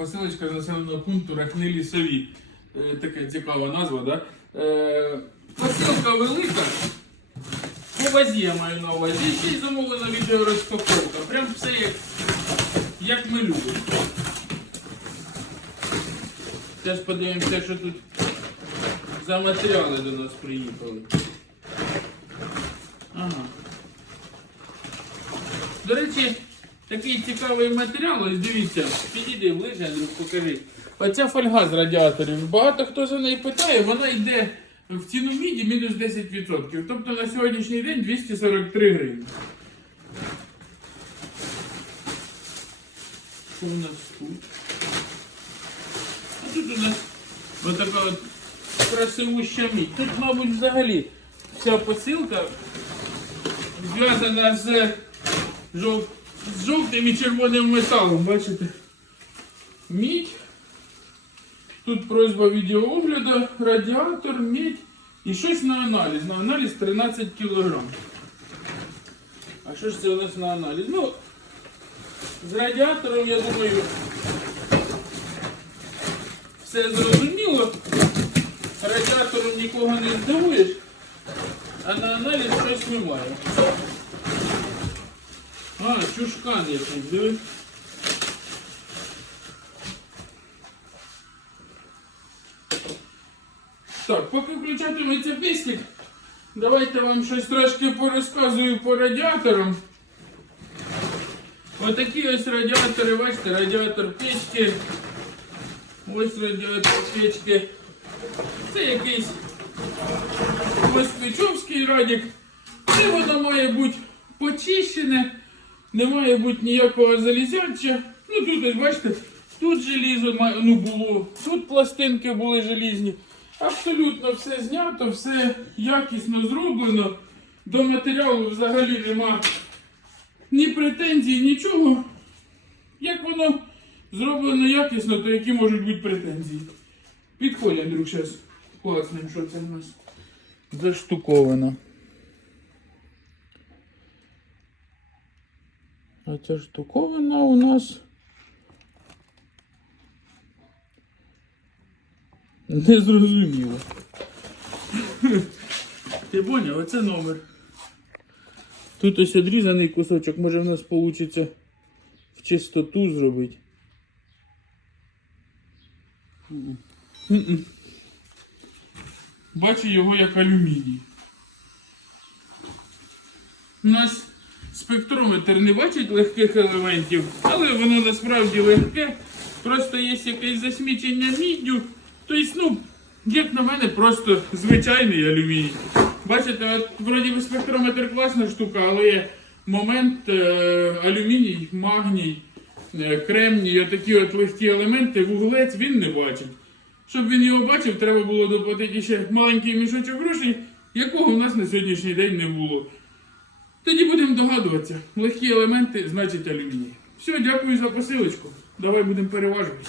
Посилочка з населеного пункту Рахни Лісові. Е, Така цікава назва, да? Е, посилка велика. По вазі я маю на увазі. Ще й замовлена відеорозпаковка. Прям все як, як ми любимо. Теж подивимося, що тут за матеріали до нас приїхали. Ага. До речі, такий цікавий матеріал, ось дивіться, підійди ближче, Андрюх, покажи. Оця фольга з радіаторів. Багато хто за неї питає, вона йде в ціну міді мінус 10%. Тобто на сьогоднішній день 243 гривні. Що у нас тут? А тут у нас отака от красивуща мідь. Тут, мабуть, взагалі вся посилка зв'язана з, жов... з жовтим і червоним металом, бачите? Мідь. Тут просьба відеоогляду, радіатор, мідь і щось на аналіз. На аналіз 13 кг. А що ж це у нас на аналіз? Ну, з радіатором, я думаю, все зрозуміло. Радіатором нікого не здивуєш, а на аналіз щось маємо. А, чушкан якийсь, дивись. Так, поки включатиметься пісник, давайте вам щось трошки порозказую по радіаторам. Отакі ось радіатори, бачите, радіатор печки. Ось радіатор печки. Це якийсь москвичовський радік. Це воно має бути почищене, Не має бути ніякого залізяча. Ну тут бачите, тут желізо ну, було, тут пластинки були желізні. Абсолютно все знято, все якісно зроблено. До матеріалу взагалі нема ні претензій, нічого. Як воно зроблено якісно, то які можуть бути претензії? Підходь, Андрюк, зараз класним, що це в нас заштуковано. А ця штуковина у нас. Не зрозуміло. Ти поняв, оце номер. Тут ось одрізаний кусочок, може в нас вийде в чистоту зробити. Бачу його як алюміній. У нас спектрометр не бачить легких елементів, але воно насправді легке. Просто є якесь засмічення міддю. Тобто, ну, як на мене, просто звичайний алюміній. Бачите, вроді би спектрометр класна штука, але є момент е, алюміній, магній, е, кремній, отакі от легкі елементи, вуглець він не бачить. Щоб він його бачив, треба було доплатити ще маленький мішочок грошей, якого у нас на сьогоднішній день не було. Тоді будемо догадуватися. Легкі елементи значить алюміній. Все, дякую за посилочку. Давай будемо переважувати.